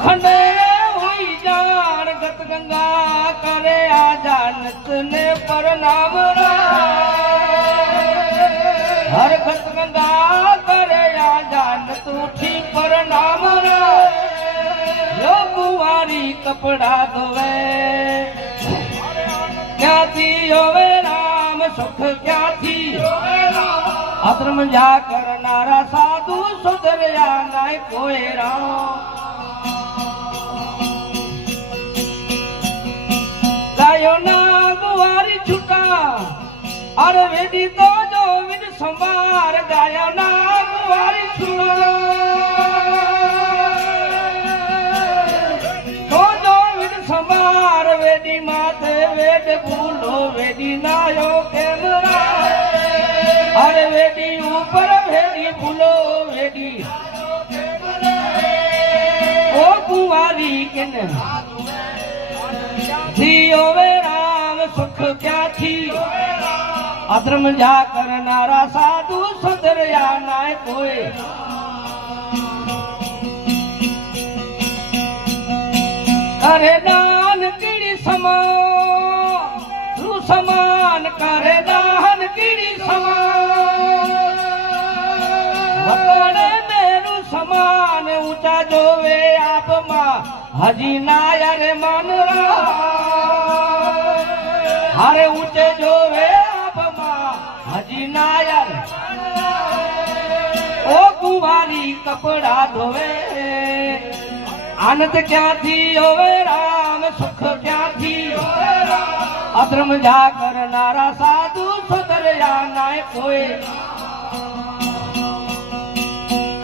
નવખંડે હોઈ જાણ ગત ગંગા કરે આ જાનત ને પરનામ હર ગત ગંગા કરે આ જાનત ઉઠી પરનામ યો કુંવારી કપડા ધોવે. ક્યાંથી હોવે રામ? સુખ ક્યાંથી? આશ્રમ જા કરનારા સાધુ સુધર્યા નાય કોઈ રામ. અરે વેદી તો જો વિન સંભાર ગાયો ના ગુવારી છૂટા તો જો વિન સંભાર વેદી માથે વેદ ભૂલો વેદી નાયો કેમરા. અરે વેદી ઉપર વેદી ભૂલો વેદી. ઓ કુંવારી કેને? જીઓ વે રામ સુખ ક્યાંથી? અધર્મ જા કરનારા સાધુ સુધર્યા નાય કોઈ. કરે દાન કીડી સમાન સમાન કરે દાન કીડી સમાન મેરું સમાન ઊંચા જોવે આપમાં. હજી ના યારે માનરા. હારે ઊંચે જોવે યાર ઓ કુંવારી કપડા ધોવે. આનંદ ક્યાંથી હોવે? રામ સુખ ક્યાંથી અધર્મ જા કરનારા સાધુ સુધર્યા નાય કોઈ.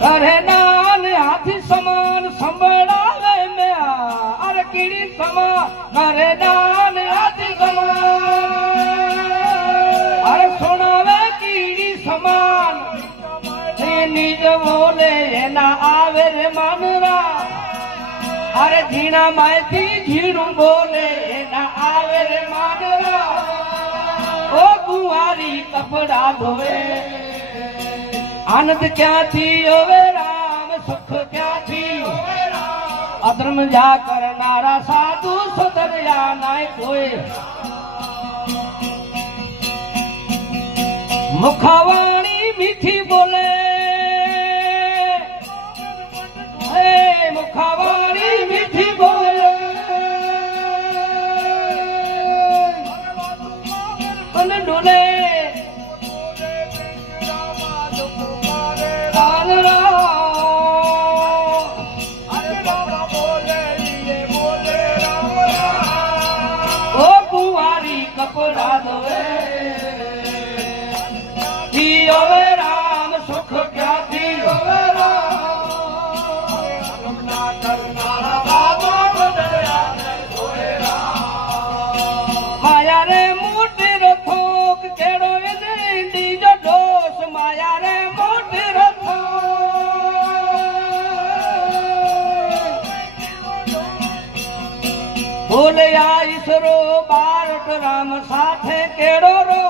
કરે નાન હાથી સમાન સંભળાવે મે અરે કીડી સમાન કરે ઝીણા માયથી ઝીણું બોલે, એના આવે રે માનરા ઓ કુંવારી કપડા ધોવે. આનંદ ક્યાંથી હોવે રામ, સુખ ક્યાંથી? અધર્મ જા કરનારા સાધુ સુધર્યા નાય કોઈ. મુખવાણી મીઠી બોલે. આ ઈસરો બારટ રામ સાથે કેડો રો.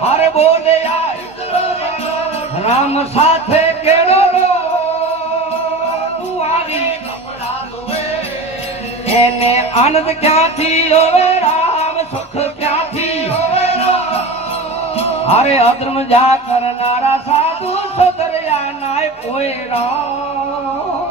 હર બોલે આ ઈસરો રામ સાથે કેડો રો. એને આનંદ ક્યાંથી હોવે રામ, સુખ ક્યાંથી હોવે અરે અધર્મ જા કરનારા સાધુ સદર્યા નાય કોઈ રામ.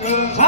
嗯